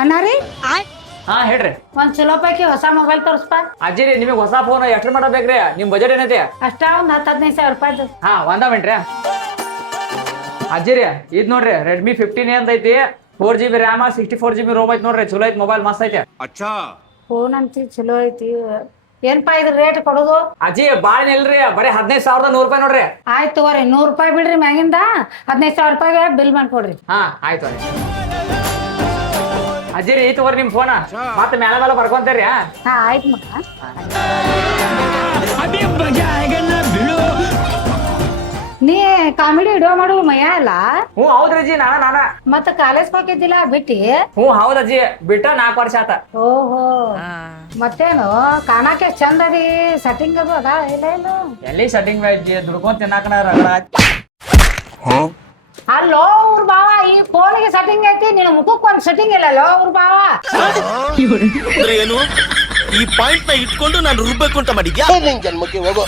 ಅಣ್ಣ ರೀ ಹಾ ಹೇಳ್ರಿ ಒಂದ್ ಚಲೋ ಪೈಕಿ ಹೊಸ ಮೊಬೈಲ್ ತೋರಿಸ್ಪ. ಅಜ್ಜಿ ರೀ ನಿಮಗೆ ಹೊಸ ಫೋನ್ ಎಷ್ಟು ಮಾಡಬೇಕ್ರಿ ನಿಮ್ ಬಜೆಟ್ ಏನೈತಿ? ಅಷ್ಟ ಒಂದ್ 10-15 ಸಾವಿರ ರೂಪಾಯ್ದು. ಹಾ ಒಂದ ಮಿನಿಟ್ ರೀ ಅಜ್ಜಿ ರೀ ಇದ್ ನೋಡ್ರಿ ರೆಡ್ಮಿ 15A ಅಂತ ಐತಿ. 4GB ರ್ಯಾಮ್ 64GB ರೋಮ್ ಐತಿ ನೋಡ್ರಿ. ಚಲೋ ಐತಿ ಮೊಬೈಲ್ ಮಸ್ತ್ ಐತಿ. ಫೋನ್ ಅಂತಿ ಚಲೋ ಐತಿ. ಏನ್ಪಾ ಇದ್ರ ರೇಟ್ ಕೊಡೋದು? ಅಜ್ಜಿ ಬಾಳ ಇಲ್ರಿ ಬರೀ 15,100 ರೂಪಾಯಿ ನೋಡ್ರಿ. ಆಯ್ತು ತಗೋರಿ 100 ರೂಪಾಯಿ ಬಿಡ್ರಿ ಮ್ಯಾಗಿಂದ 15,000 ರೂಪಾಯಿಗೆ ಬಿಲ್ ಮಾಡ್ಕೊಡ್ರಿ. ಹಾ ಆಯ್ತು ಅಜ್ಜಿ ರೀ ಈ ತಗೋರಿ ನಿಮ್ ಫೋನ ಮತ್ತೆ ಮೇಲೆ ಬರ್ಕೊಂತೀರಿ. ಹಾ ಆಯ್ತು ಮಗ. ನೀ ಕಾಮಿಡಿ ವಿಡಿಯೋ ಮಾಡು ಮಯ್ಯ ಅಲ್ಲ ಹ್ಞೂ ಹೌದ್ರಿ ಅಜ್ಜಿ ನಾನ ಮತ್ತ ಕಾಲೇಜ್ ಹೋಗಿದ್ದಿಲ್ಲ ಬಿಟ್ಟಿ? ಹ್ಞೂ ಹೌದ್ ಅಜ್ಜಿ ಬಿಟ್ಟ 4 ವರ್ಷ ಆತ. ಓಹೋ ಮತ್ತೇನು ಕಾಣಕ್ಕೆ ಚಂದ ಅದಿ ಸೆಟ್ಟಿಂಗ್ ಅದು ಅದ ಇಲ್ಲ ಏನು? ಎಲ್ಲಿ ಸೆಟ್ಟಿಂಗ್ ಅಜ್ಜಿ ದುಡ್ಕೊಂಡ್ ತಿನ್ನಾಕನ ರಗಡ. ಅಲ್ಲೋ ಅವ್ರ ಬಾವ ಈ ಫೋನಿಗೆ ಸೆಟ್ಟಿಂಗ್ ಐತಿ ನಿನ್ನ ಮುಖಕ್ಕೆ ಒಂದ್ ಸೆಟ್ಟಿಂಗ್ ಇಲ್ಲಲ್ಲೋ ಅವ್ರ ಬಾವ. ಏನು ಈ ಪಾಯಿಂಟ್ ನ ಇಟ್ಕೊಂಡು ನಾನು ರುಬ್ಬೇಕು ಅಂತ ಮಾಡಿದ್ಯಾ? ಜನ್ಮಕ್ಕೆ ಹೋಗೋ